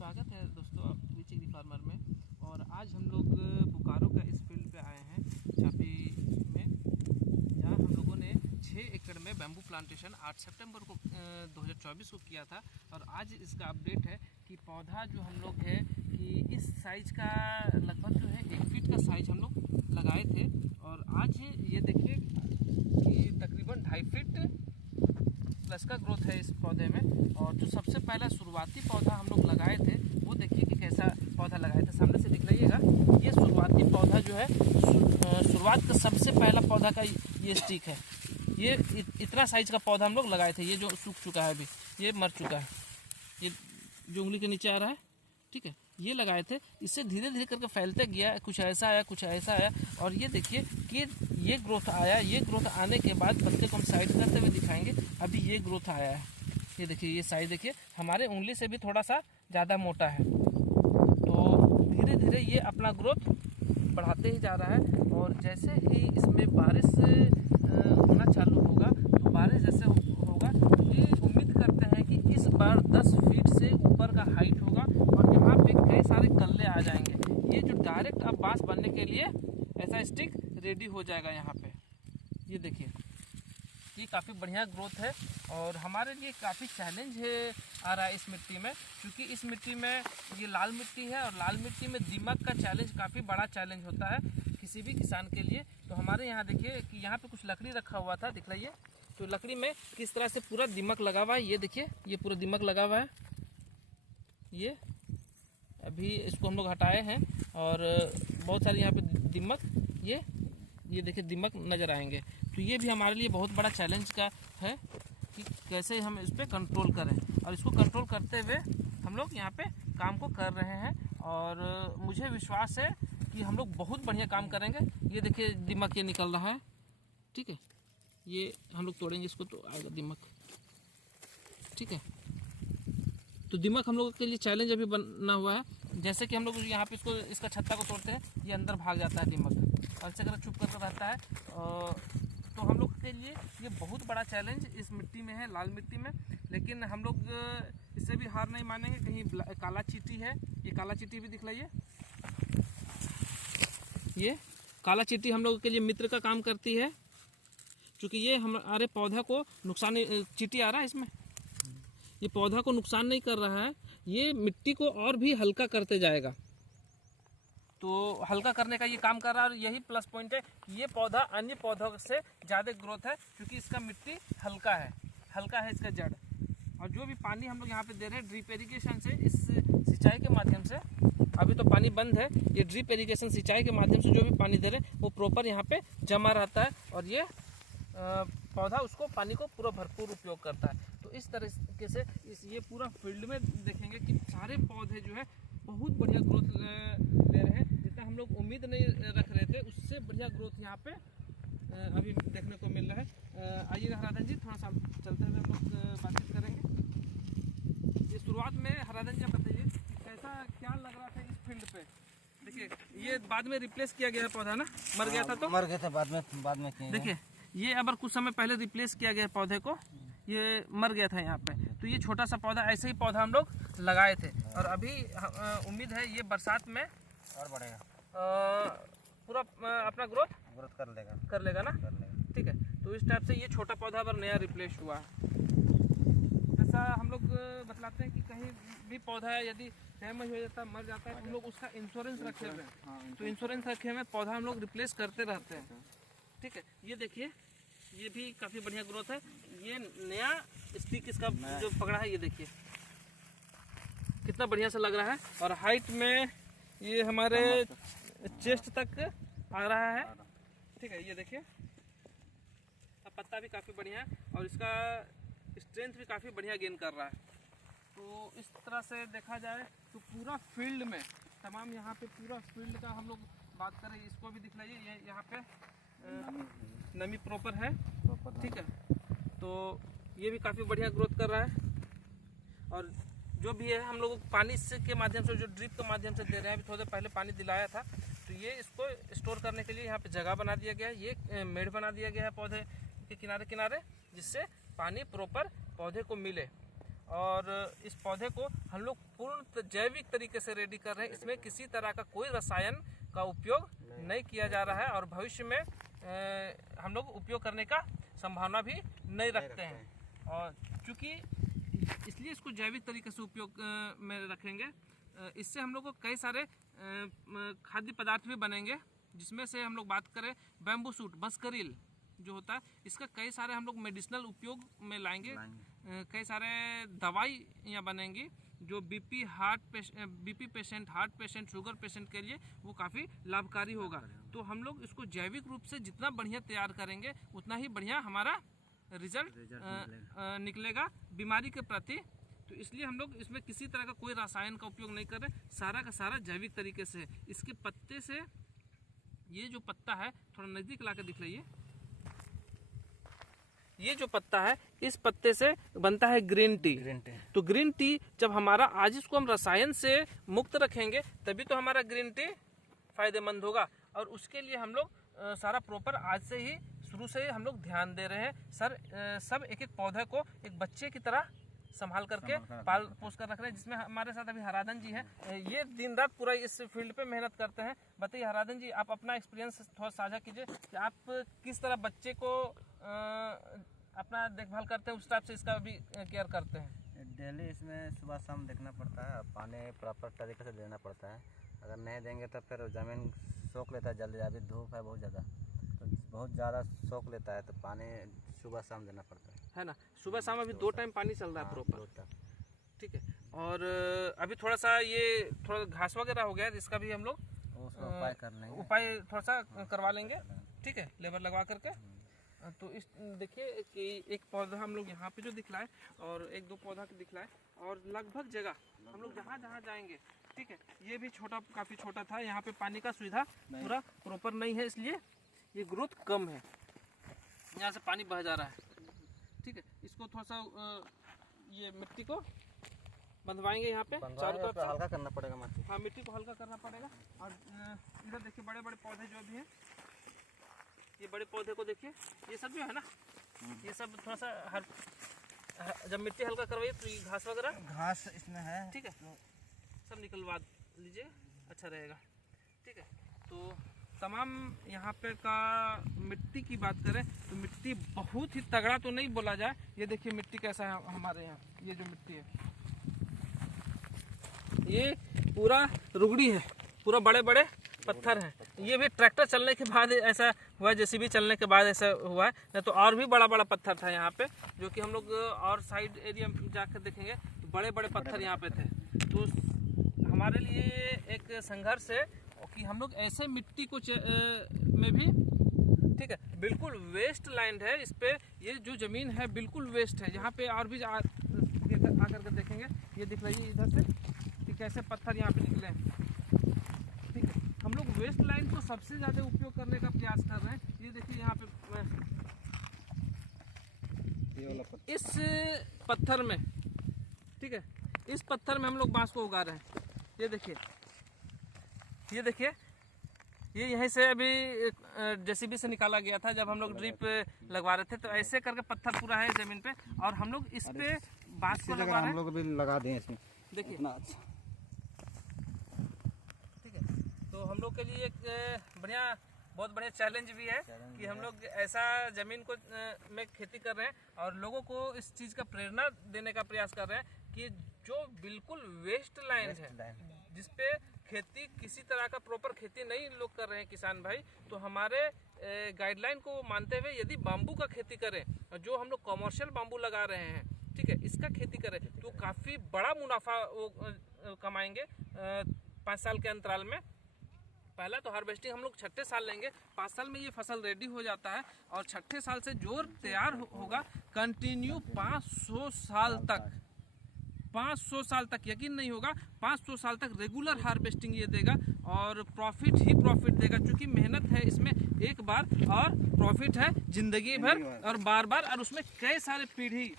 स्वागत है दोस्तों आपकी चिकनी फार्मर में। और आज हम लोग बोकारो का इस फील्ड पे आए हैं छापी में, जहाँ हम लोगों ने 6 एकड़ में बैम्बू प्लांटेशन 8 सितंबर को 2024 को किया था। और आज इसका अपडेट है कि पौधा जो हम लोग है कि इस साइज़ का लगभग जो है 1 फीट का साइज़ हम लोग लगाए थे। और आज ये देखिए कि तकरीबन 2.5 फीट प्लस का ग्रोथ है इस पौधे में। और जो सबसे पहला शुरुआती पौधा हम लोग लगाए थे वो देखिए कि कैसा पौधा लगाए थे, सामने से दिख रहिएगा। ये शुरुआती पौधा जो है शुरुआत का सबसे पहला पौधा का ये स्टिक है। ये इतना साइज का पौधा हम लोग लगाए थे। ये जो सूख चुका है, अभी ये मर चुका है, ये जो उंगली के नीचे आ रहा है, ठीक है, ये लगाए थे। इससे धीरे धीरे करके फैलते गया, कुछ ऐसा आया कुछ ऐसा आया। और ये देखिए कि ये ग्रोथ आया। ये ग्रोथ आने के बाद पत्ते को हम साइड करते हुए दिखाएंगे। अभी ये ग्रोथ आया है, ये देखिए, ये साइज देखिए, हमारे उंगली से भी थोड़ा सा ज़्यादा मोटा है। तो धीरे धीरे ये अपना ग्रोथ बढ़ाते ही जा रहा है। और जैसे ही इसमें बारिश होना चालू होगा, तो बारिश जैसे होगा ये उम्मीद करते हैं कि इस बार 10 फीट से ऊपर का हाइट होगा। और यहाँ पे कई सारे कल्ले आ जाएंगे। ये जो डायरेक्ट अब बांस बनने के लिए ऐसा स्टिक रेडी हो जाएगा यहाँ पे। ये देखिए, ये काफ़ी बढ़िया ग्रोथ है। और हमारे लिए काफ़ी चैलेंज आ रहा है इस मिट्टी में, क्योंकि इस मिट्टी में ये लाल मिट्टी है। और लाल मिट्टी में दीमक का चैलेंज काफ़ी बड़ा चैलेंज होता है किसी भी किसान के लिए। तो हमारे यहाँ देखिए कि यहाँ पे कुछ लकड़ी रखा हुआ था, दिख रही है। तो लकड़ी में किस तरह से पूरा दीमक लगा हुआ है, ये देखिए, ये पूरा दीमक लगा हुआ है। ये अभी इसको हम लोग हटाए हैं और बहुत सारे यहाँ पे दीमक, ये देखिए दीमक नज़र आएंगे। तो ये भी हमारे लिए बहुत बड़ा चैलेंज का है कि कैसे हम इस पर कंट्रोल करें। और इसको कंट्रोल करते हुए हम लोग यहाँ पे काम को कर रहे हैं। और मुझे विश्वास है कि हम लोग बहुत बढ़िया काम करेंगे। ये देखिए दीमक ये निकल रहा है, ठीक है, ये हम लोग तोड़ेंगे इसको तो आएगा दीमक, ठीक है। तो दीमक हम लोगों के लिए चैलेंज अभी बना हुआ है। जैसे कि हम लोग यहाँ पे इसका छत्ता को तोड़ते हैं, ये अंदर भाग जाता है दीमक, और इसी तरह चुप करके रहता है। तो हम लोग के लिए ये बहुत बड़ा चैलेंज इस मिट्टी में है, लाल मिट्टी में। लेकिन हम लोग इससे भी हार नहीं मानेंगे। कहीं काला चींटी है, ये काला चींटी भी दिख रही है। ये काला चींटी हम लोगों के लिए मित्र का काम करती है, क्योंकि ये हमारे पौधा को नुकसान, चींटी आ रहा है इसमें, ये पौधा को नुकसान नहीं कर रहा है, ये मिट्टी को और भी हल्का करते जाएगा। तो हल्का करने का ये काम कर रहा है। और यही प्लस पॉइंट है कि ये पौधा अन्य पौधों से ज़्यादा ग्रोथ है, क्योंकि इसका मिट्टी हल्का है इसका जड़। और जो भी पानी हम लोग यहाँ पे दे रहे हैं ड्रिप इरिगेशन से, इस सिंचाई के माध्यम से, अभी तो पानी बंद है, ये ड्रिप इरिगेशन सिंचाई के माध्यम से जो भी पानी दे रहे हैं वो प्रॉपर यहाँ पे जमा रहता है। और ये पौधा उसको पानी को पूरा भरपूर उपयोग करता है। तो इस तरीके से ये पूरा फील्ड में देखेंगे कि सारे पौधे जो है बहुत बढ़िया ग्रोथ ले रहे हैं। जितना हम लोग उम्मीद नहीं रख रहे थे, उससे बढ़िया ग्रोथ यहाँ पे अभी देखने को मिल रहा है। आइएगा हराधन जी, थोड़ा सा चलते हुए हम लोग बातचीत करेंगे। ये शुरुआत में हराधन जी बताइए कैसा क्या लग रहा था इस फील्ड पे। देखिए ये बाद में रिप्लेस किया गया पौधा ना, मर गया था, तो मर गया था बाद में देखिए ये अगर कुछ समय पहले रिप्लेस किया गया पौधे को, ये मर गया था यहाँ पे। तो ये छोटा सा पौधा, ऐसे ही पौधा हम लोग लगाए थे। और अभी उम्मीद है ये बरसात में और बढ़ेगा, पूरा अपना ग्रोथ कर लेगा ना, ठीक है। तो इस टाइप से ये छोटा पौधा पर नया रिप्लेस हुआ है। जैसा हम लोग बतलाते हैं कि कहीं भी पौधा यदि डैमेज हो जाता है, मर जाता है, तो हम लोग उसका इंश्योरेंस रखे हुए हैं। तो इंश्योरेंस रखे हुए पौधा हम लोग रिप्लेस करते रहते हैं, ठीक है। ये देखिए ये भी काफ़ी बढ़िया ग्रोथ है। ये नया स्टिक इसका जो पकड़ा है, ये देखिए कितना बढ़िया से लग रहा है। और हाइट में ये हमारे चेस्ट तक आ रहा है, ठीक है। ये देखिए अब पत्ता भी काफ़ी बढ़िया है और इसका स्ट्रेंथ भी काफ़ी बढ़िया गेन कर रहा है। तो इस तरह से देखा जाए तो पूरा फील्ड में तमाम, यहाँ पे पूरा फील्ड का हम लोग बात करें, इसको भी दिख लीजिए, ये यहाँ पे नमी प्रॉपर है, ठीक है। तो ये भी काफ़ी बढ़िया ग्रोथ कर रहा है। और जो भी है हम लोग पानी से के माध्यम से, जो ड्रिप के माध्यम से दे रहे हैं, अभी थोड़ी देर पहले पानी दिलाया था। तो ये इसको स्टोर करने के लिए यहाँ पे जगह बना दिया गया है, ये मेड़ बना दिया गया है पौधे के किनारे किनारे, जिससे पानी प्रॉपर पौधे को मिले। और इस पौधे को हम लोग पूर्ण जैविक तरीके से रेडी कर रहे हैं। इसमें किसी तरह का कोई रसायन का उपयोग नहीं किया जा रहा है और भविष्य में हम लोग उपयोग करने का संभावना भी नहीं रखते हैं। और चूँकि इसलिए इसको जैविक तरीके से उपयोग में रखेंगे, इससे हम लोग को कई सारे खाद्य पदार्थ भी बनेंगे, जिसमें से हम लोग बात करें बैम्बू शूट बसकरील जो होता है, इसका कई सारे हम लोग मेडिसिनल उपयोग में लाएंगे। कई सारे दवाइयाँ बनेंगी जो BP patient, heart patient, sugar patient के लिए वो काफ़ी लाभकारी होगा। तो हम लोग इसको जैविक रूप से जितना बढ़िया तैयार करेंगे उतना ही बढ़िया हमारा रिजल्ट निकलेगा बीमारी के प्रति। तो इसलिए हम लोग इसमें किसी तरह का कोई रसायन का उपयोग नहीं कर रहे, सारा का सारा जैविक तरीके से। इसके पत्ते से, ये जो पत्ता है थोड़ा नज़दीक ला कर दिख लीजिए, ये जो पत्ता है इस पत्ते से बनता है ग्रीन टी। तो ग्रीन टी जब हमारा, आज इसको हम रसायन से मुक्त रखेंगे तभी तो हमारा ग्रीन टी फायदेमंद होगा। और उसके लिए हम लोग सारा प्रॉपर आज से ही, शुरू से ही हम लोग ध्यान दे रहे हैं सर। सब एक एक पौधे को एक बच्चे की तरह संभाल करके पाल पोस कर रख रहे हैं। जिसमें हमारे साथ अभी हराधन जी हैं, ये दिन रात पूरा इस फील्ड पे मेहनत करते हैं। बताइए हराधन जी, आप अपना एक्सपीरियंस थोड़ा साझा कीजिए कि आप किस तरह बच्चे को अपना देखभाल करते हैं, उस टाइप से इसका भी केयर करते हैं। डेली इसमें सुबह शाम देखना पड़ता है, पानी प्रॉपर तरीके से देना पड़ता है। अगर नहीं देंगे तो फिर ज़मीन सोख लेता है जल्दी। अभी धूप है बहुत ज़्यादा, तो बहुत ज़्यादा सोख लेता है, तो पानी सुबह शाम देना पड़ता है ना। सुबह शाम अभी 2 टाइम पानी चल रहा है प्रॉपर, ठीक है। और अभी थोड़ा सा ये थोड़ा घास वगैरह हो गया है, इसका भी हम लोग उपाय कर लेंगे, उपाय थोड़ा सा करवा लेंगे, ठीक है, लेबर लगवा करके। तो इस देखिए कि एक पौधा हम लोग यहाँ पे जो दिखलाए और 1-2 पौधा के दिखलाए, और लगभग जगह हम लोग जहाँ जहाँ जाएंगे, ठीक है। ये भी छोटा, काफ़ी छोटा था, यहाँ पे पानी का सुविधा पूरा प्रॉपर नहीं है, इसलिए ये ग्रोथ कम है। यहाँ से पानी बह जा रहा है, ठीक है। इसको थोड़ा सा ये मिट्टी को बंधवाएंगे यहाँ पे चारों तरफ से, हल्का करना पड़ेगा मिट्टी। हाँ, मिट्टी को हल्का करना पड़ेगा। और इधर देखिए बड़े बड़े पौधे जो भी हैं, ये बड़े पौधे को देखिए, ये सब जो है ना, ये सब थोड़ा सा जब मिट्टी हल्का करवाइए तो ये घास वगैरह, घास इसमें है, ठीक है, सब निकलवा लीजिए, अच्छा रहेगा, ठीक है। तो तमाम यहाँ पे का मिट्टी की बात करें तो मिट्टी बहुत ही तगड़ा तो नहीं बोला जाए। ये देखिए मिट्टी कैसा है हमारे यहाँ, ये जो मिट्टी है ये पूरा रुगड़ी है, पूरा बड़े बड़े पत्थर हैं। ये भी ट्रैक्टर चलने के बाद ऐसा हुआ, जेसीबी चलने के बाद ऐसा हुआ है, नहीं तो और भी बड़ा बड़ा पत्थर था यहाँ पे, जो कि हम लोग और साइड एरिया में जाकर देखेंगे तो बड़े बड़े पत्थर यहाँ पे थे। तो हमारे लिए एक संघर्ष है कि हम लोग ऐसे मिट्टी को में भी, ठीक है, बिल्कुल वेस्ट लैंड है, इस पे ये जो ज़मीन है बिल्कुल वेस्ट है। यहाँ पे और भी आकर के देखेंगे, ये दिख रही है इधर से कि कैसे पत्थर यहाँ पे निकले हैं, ठीक है। हम लोग वेस्ट लाइन को सबसे ज़्यादा उपयोग करने का प्रयास कर रहे हैं। ये देखिए यहाँ पे इस पत्थर में, ठीक है, इस पत्थर में हम लोग बांस को उगा रहे हैं। ये देखिए, ये देखिए, ये यहीं से अभी जेसीबी से निकाला गया था जब हम लोग ड्रिप लगवा रहे थे। तो ऐसे करके पत्थर पूरा है ज़मीन पे, और हम लोग इस पे बांस को लगा रहे हैं। हम लोग भी लगा दें इसमें, देखिए, ठीक है। तो हम लोग के लिए एक बहुत बढ़िया चैलेंज भी है कि हम लोग ऐसा ज़मीन को में खेती कर रहे हैं और लोगों को इस चीज़ का प्रेरणा देने का प्रयास कर रहे हैं कि जो बिल्कुल वेस्ट लैंड है, जिसपे खेती किसी तरह का प्रॉपर खेती नहीं लोग कर रहे हैं किसान भाई, तो हमारे गाइडलाइन को मानते हुए यदि बाम्बू का खेती करें, जो हम लोग कमर्शियल बाम्बू लगा रहे हैं, ठीक है, इसका खेती करें तो काफ़ी बड़ा मुनाफा वो कमाएंगे 5 साल के अंतराल में। पहला तो हार्वेस्टिंग हम लोग 6ठे साल लेंगे, 5 साल में ये फसल रेडी हो जाता है, और 6ठे साल से जो तैयार होगा कंटिन्यू 500 साल तक, 500 साल तक, यकीन नहीं होगा, 500 साल तक रेगुलर हार्वेस्टिंग ये देगा और प्रॉफिट ही प्रॉफिट देगा। क्योंकि मेहनत है इसमें एक बार और प्रॉफिट है जिंदगी भर और बार बार, और उसमें कई सारे पीढ़ी,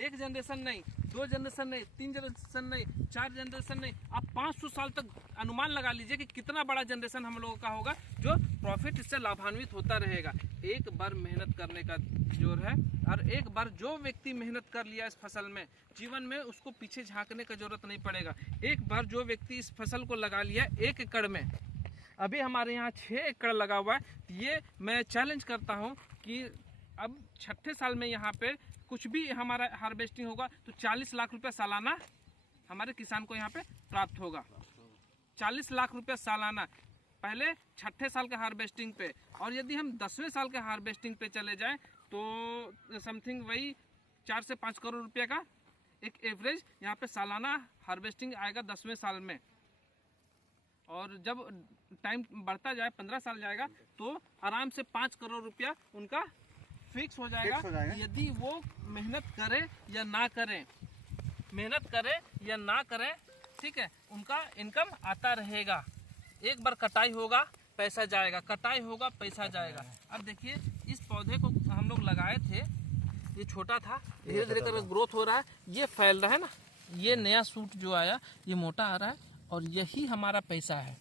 एक जनरेशन नहीं, 2 जनरेशन नहीं, 3 जनरेशन नहीं, 4 जनरेशन नहीं, आप 500 साल तक अनुमान लगा लीजिए कि कितना बड़ा जनरेशन हम लोगों का होगा जो प्रॉफिट इससे लाभान्वित होता रहेगा। एक बार मेहनत करने का जोर है, और एक बार जो व्यक्ति मेहनत कर लिया इस फसल में, जीवन में उसको पीछे झांकने का जरूरत नहीं पड़ेगा। एक बार जो व्यक्ति इस फसल को लगा लिया 1 एकड़ में, अभी हमारे यहाँ 6 एकड़ लगा हुआ है, ये मैं चैलेंज करता हूँ कि अब 6ठे साल में यहाँ पे कुछ भी हमारा हार्वेस्टिंग होगा तो 40 लाख रुपया सालाना हमारे किसान को यहाँ पे प्राप्त होगा। 40 लाख रुपया सालाना पहले 6ठे साल के हार्वेस्टिंग पे, और यदि हम 10वें साल के हार्वेस्टिंग पे चले जाएं तो समथिंग वही 4 से 5 करोड़ रुपये का एक एवरेज यहाँ पे सालाना हार्वेस्टिंग आएगा 10वें साल में। और जब टाइम बढ़ता जाए 15 साल जाएगा तो आराम से 5 करोड़ रुपया उनका फिक्स हो जाएगा। यदि वो मेहनत करे या ना करें, मेहनत करे या ना करें, ठीक है, उनका इनकम आता रहेगा। एक बार कटाई होगा पैसा जाएगा, कटाई होगा पैसा जाएगा। अब देखिए इस पौधे को हम लोग लगाए थे, ये छोटा था, धीरे धीरे करके ग्रोथ हो रहा है, ये फैल रहा है ना, ये नया सूट जो आया ये मोटा आ रहा है, और यही हमारा पैसा है।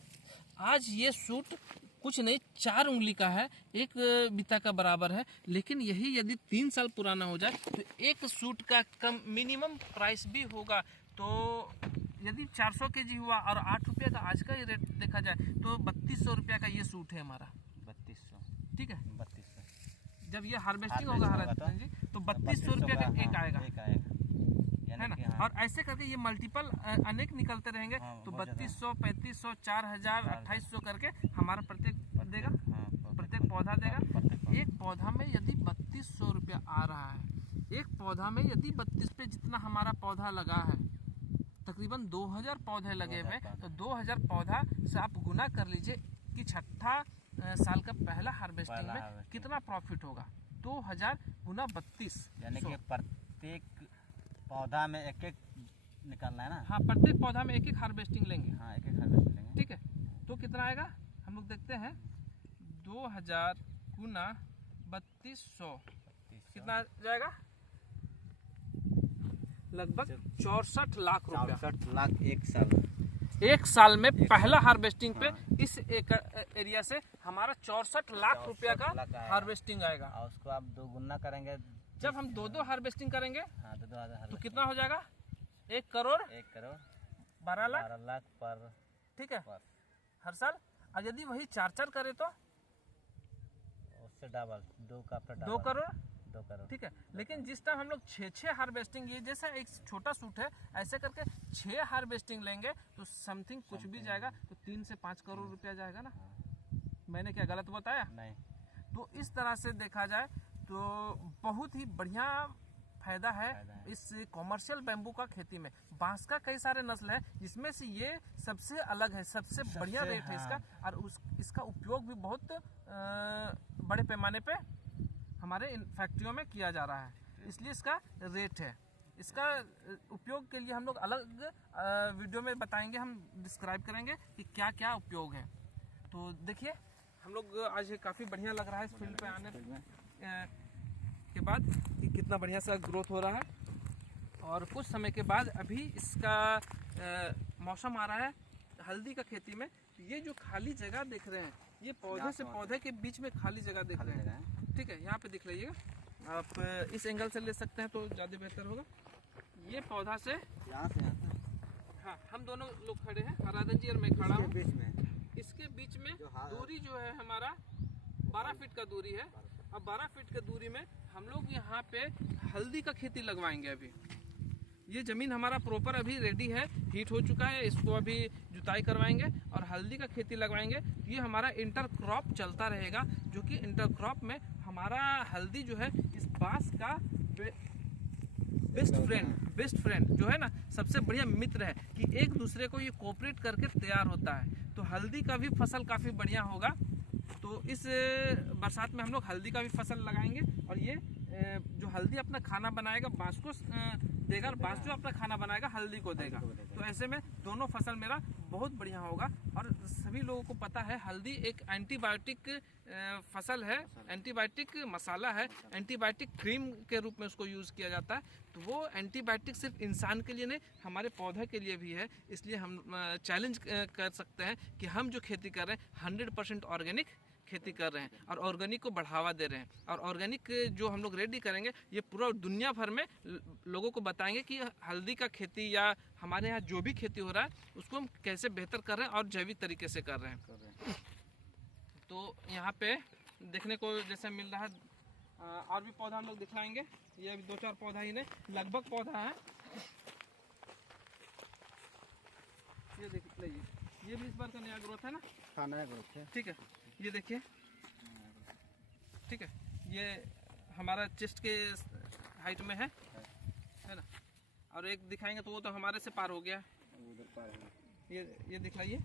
आज ये सूट कुछ नहीं 4 उंगली का है, 1 बिता का बराबर है, लेकिन यही यदि 3 साल पुराना हो जाए तो एक सूट का कम मिनिमम प्राइस भी होगा। तो यदि 400 kg हुआ और 8 रुपये का आज का ही रेट देखा जाए तो 3200 रुपया का ये सूट है हमारा। 3200, ठीक है, 3200 जब ये हार्वेस्टिंग होगा हरा जी तो 3200 रुपया का एक आएगा, है ना। और ऐसे करके ये मल्टीपल अनेक निकलते रहेंगे, तो 3200, 3500, 4000, 2800 करके हमारा प्रत्येक देगा, प्रत्येक पौधा देगा। एक पौधा में यदि 3200 रुपया आ रहा है, एक पौधा में यदि 32 पे जितना हमारा पौधा लगा है, तकरीबन 2000 पौधे लगे हुए, तो 2000 पौधा से आप गुना कर लीजिए कि 6ठा साल का पहला हार्वेस्टिंग में कितना प्रॉफिट होगा। 2000 गुना 32, यानी कि प्रत्येक पौधा में 1-1 निकालना है ना। हाँ, प्रत्येक पौधा में 1-1 हार्वेस्टिंग लेंगे। हाँ, 1-1 हार्वेस्टिंग लेंगे। ठीक है, तो कितना आएगा हम लोग देखते हैं। 2000 गुना 3200 कितना जाएगा, लगभग 64 लाख रुपया। 64 लाख एक साल। एक साल में पहला हार्वेस्टिंग पे इस एरिया से हमारा 64 लाख रुपया का हार्वेस्टिंग आएगा। और उसको आप 2 गुना करेंगे, जब हम 2-2 हार्वेस्टिंग करेंगे हाँ, 2-2 तो कितना हो जाएगा, 1 करोड़ 12 लाख पर, ठीक है, हर साल। और यदि वही 4-4 करे तो उससे डबल, 2 करोड़, 2 करोड़, ठीक है। लेकिन जिस टाइम हम लोग 6 हार्वेस्टिंग, ये जैसा एक छोटा सूट है, ऐसे करके 6 हार्वेस्टिंग लेंगे तो समथिंग कुछ भी जाएगा तो 3 से 5 करोड़ रुपया जाएगा ना। मैंने क्या गलत बताया? नहीं। तो इस तरह से देखा जाए तो बहुत ही बढ़िया फायदा है इस कॉमर्शियल बैम्बू का खेती में। बांस का कई सारे नस्ल है, जिसमें से ये सबसे अलग है, सबसे बढ़िया रेट है इसका, और इसका उपयोग भी बहुत बड़े पैमाने पे हमारे फैक्ट्रियों में किया जा रहा है, इसलिए इसका रेट है। इसका उपयोग के लिए हम लोग अलग वीडियो में बताएंगे, हम डिस्क्राइब करेंगे कि क्या क्या उपयोग है। तो देखिए हम लोग आज काफ़ी बढ़िया लग रहा है इस फील्ड पे आने के बाद कि कितना बढ़िया सा ग्रोथ हो रहा है। और कुछ समय के बाद अभी इसका मौसम आ रहा है हल्दी का खेती में। ये जो खाली जगह देख रहे हैं, ये पौधे से पौधे के बीच में खाली जगह देख रहे हैं, ठीक है, यहाँ पे दिख लीजिएगा आप, इस एंगल से ले सकते हैं तो ज़्यादा बेहतर होगा। ये पौधा से यहाँ से हाँ, हम दोनों लोग खड़े हैं, राधन जी और मैं खड़ा हूँ, इसके बीच में दूरी जो है हमारा 12 फीट का दूरी है। अब 12 फीट की दूरी में हम लोग यहाँ पे हल्दी का खेती लगवाएंगे। अभी ये ज़मीन हमारा प्रॉपर अभी रेडी है, हीट हो चुका है, इसको अभी जुताई करवाएंगे और हल्दी का खेती लगवाएंगे। ये हमारा इंटर क्रॉप चलता रहेगा, जो कि इंटर क्रॉप में हमारा हल्दी जो है इस बांस का बेस्ट फ्रेंड जो है ना, सबसे बढ़िया मित्र है कि एक दूसरे को ये कोऑपरेट करके तैयार होता है। तो हल्दी का भी फसल काफ़ी बढ़िया होगा। तो इस बरसात में हम लोग हल्दी का भी फसल लगाएंगे, और ये जो हल्दी अपना खाना बनाएगा, बांस को देगा और बांस जो अपना खाना बनाएगा हल्दी को देगा। तो ऐसे में दोनों फसल मेरा बहुत बढ़िया होगा। और सभी लोगों को पता है हल्दी एक एंटीबायोटिक फसल है, एंटीबायोटिक मसाला है, एंटीबायोटिक क्रीम के रूप में उसको यूज़ किया जाता है। तो वो एंटीबायोटिक सिर्फ इंसान के लिए नहीं, हमारे पौधे के लिए भी है। इसलिए हम चैलेंज कर सकते हैं कि हम जो खेती कर रहे हैं 100% ऑर्गेनिक खेती कर रहे हैं और ऑर्गेनिक को बढ़ावा दे रहे हैं। और ऑर्गेनिक जो हम लोग रेडी करेंगे ये पूरा दुनिया भर में लोगों को बताएंगे कि हल्दी का खेती या हमारे यहाँ जो भी खेती हो रहा है उसको हम कैसे बेहतर कर रहे हैं और जैविक तरीके से कर रहे हैं। तो यहाँ पे देखने को जैसे मिल रहा है और भी पौधा हम लोग दिखलाएंगे। ये अभी 2-4 पौधा ही नहीं लगभग पौधा है। ये देख लीजिए, ये भी इस बार का नया ग्रोथ है ना। हाँ, नया ग्रोथ है। ठीक है, ये देखिए, ठीक है, ये हमारा चेस्ट के हाइट में है ना। और एक दिखाएंगे तो वो तो हमारे से पार हो गया, उधर पार है। ये दिखाइए,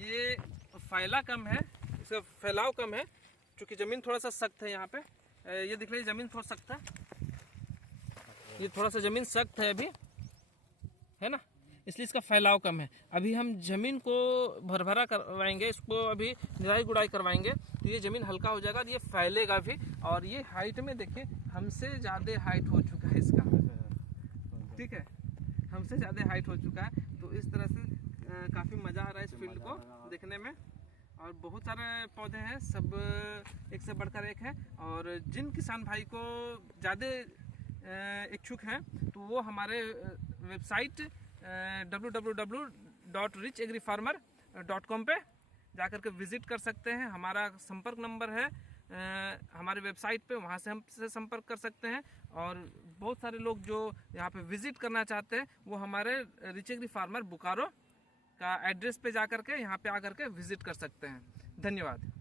ये फैला कम है, इसका फैलाव कम है क्योंकि ज़मीन थोड़ा सा सख्त है यहाँ पे। ये दिख रही है ज़मीन थोड़ा सख्त है, ये थोड़ा सा ज़मीन सख्त है अभी, है ना, इसलिए इसका फैलाव कम है। अभी हम ज़मीन को भरभरा करवाएंगे, इसको अभी निराई गुड़ाई करवाएंगे तो ये ज़मीन हल्का हो जाएगा, ये फैलेगा भी। और ये हाइट में देखिए हमसे ज़्यादा हाइट हो चुका है इसका, ठीक है, हमसे ज़्यादा हाइट हो चुका है। तो इस तरह से काफ़ी मज़ा आ रहा है इस फील्ड को देखने में। और बहुत सारे पौधे हैं, सब एक से बढ़कर एक है। और जिन किसान भाई को ज़्यादा इच्छुक हैं तो वो हमारे वेबसाइट www.richagrifarmer.com पे जाकर के विज़िट कर सकते हैं। हमारा संपर्क नंबर है हमारे वेबसाइट पे, वहाँ से हमसे संपर्क कर सकते हैं। और बहुत सारे लोग जो यहाँ पे विज़िट करना चाहते हैं वो हमारे रिच एग्री फार्मर बोकारो का एड्रेस पे जाकर के यहाँ पे आकर के विज़िट कर सकते हैं। धन्यवाद।